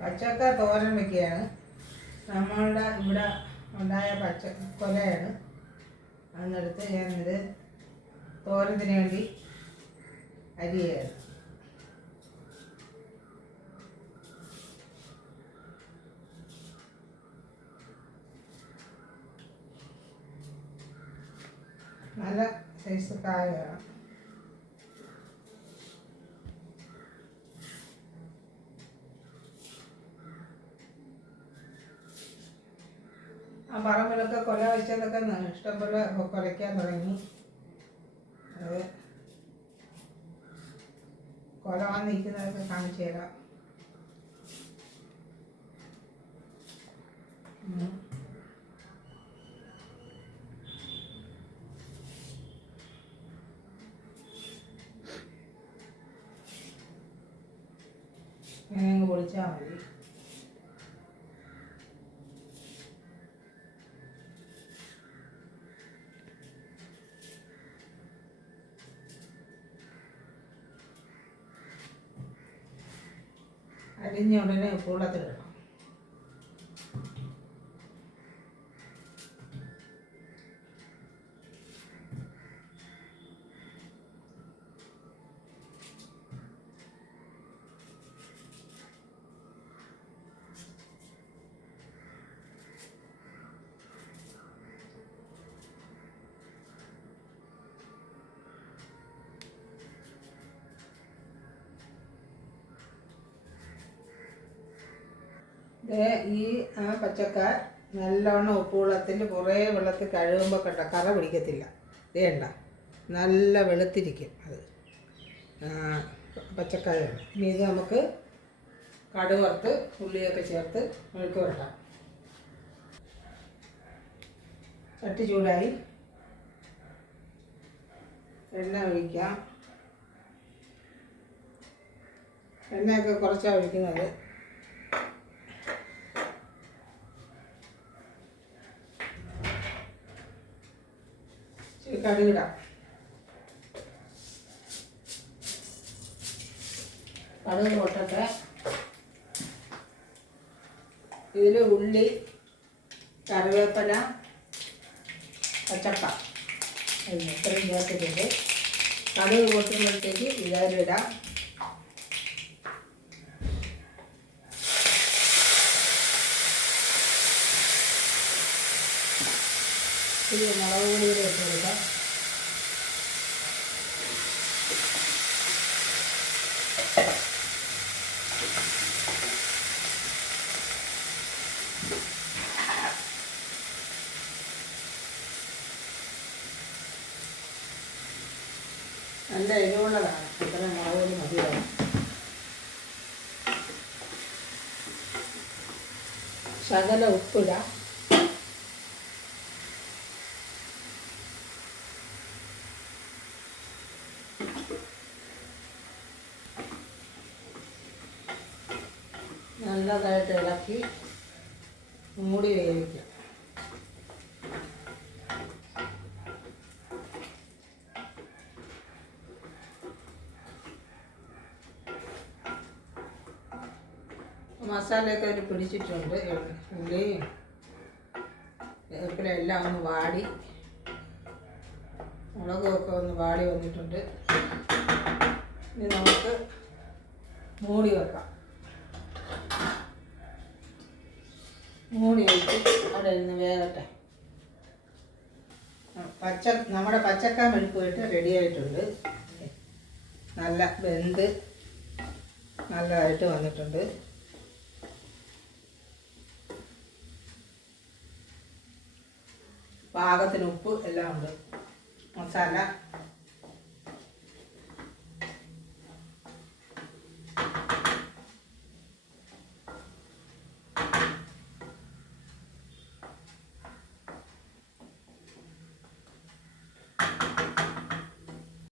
പച്ചക്ക തോരൻ വെക്കുകയാണ്. നമ്മളുടെ ഇവിടെ ഉണ്ടായ പച്ച കൊലയാണ്. അന്നെടുത്ത് ഞാനിത് തോരത്തിന് വേണ്ടി അരിയാണ് നല്ല സൈസ് കായ വേണം ആ പറമ്പിലൊക്കെ കൊല വെച്ചതൊക്കെ ഇഷ്ടംപോലെ കുലയ്ക്കാൻ തുടങ്ങി. അത് കൊല വന്നിരിക്കുന്നതൊക്കെ കാണിച്ചു തരാം. ഉം. ഇങ്ങനെ പൊളിച്ചാൽ മതി. അരിഞ്ഞ ഉടനെ ഉപ്പുവെള്ളത്തിലിടണം ഈ ആ പച്ചക്കാർ നല്ലോണം ഉപ്പുവെള്ളത്തിൽ കുറേ വെള്ളത്തിൽ കഴുകുമ്പോൾ കേട്ടോ കറ പിടിക്കത്തില്ല. വേണ്ട നല്ല വെളുത്തിരിക്കും അത്. പച്ചക്കായാണ്. ഇനി ഇത് നമുക്ക് കടു വറുത്ത് ഉള്ളിയൊക്കെ ചേർത്ത് മെഴുക്ക് വരട്ടാം ചട്ടി ചൂടായി. എണ്ണ ഒഴിക്കാം. എണ്ണയൊക്കെ കുറച്ചാണ് ഒഴിക്കുന്നത്. കടുകിടാം. കടുക് പൊട്ടട്ടെ. ഇതിൽ ഉള്ളി കറിവേപ്പില പച്ചക്ക ഇത്രയും ചേർത്തിട്ടുണ്ട്. കടുക് പൊട്ടുമ്പോഴത്തേക്ക് ഇതാരിടാം ഇത് മുളക് പൊടി കൂടെ ഇട്ട് കൊടുക്കാം. നല്ല എരിവുള്ളതാണ്. ഇത്ര മുളക് പൊടി മതിയാവും. ശകല ഉപ്പിടാം. നല്ലതായിട്ട് ഇളക്കി മൂടി വേവിക്കാം. മസാലയൊക്കെ അതിൽ പിടിച്ചിട്ടുണ്ട്. ഉള്ളിയും എല്ലാം ഒന്ന് വാടി. മുളകൊക്കെ ഒന്ന് വാടി വന്നിട്ടുണ്ട്. ഇനി നമുക്ക് മൂടി വെക്കാം. മൂടി വെച്ച് അവിടെ ഇരുന്ന് വേകട്ടെ പച്ച നമ്മുടെ പച്ചക്ക റെഡി ആയിട്ടുണ്ട്. നല്ല വെന്ത് നല്ലതായിട്ട് വന്നിട്ടുണ്ട്. പാകത്തിന് ഉപ്പ് എല്ലാം ഉണ്ട്. മസാല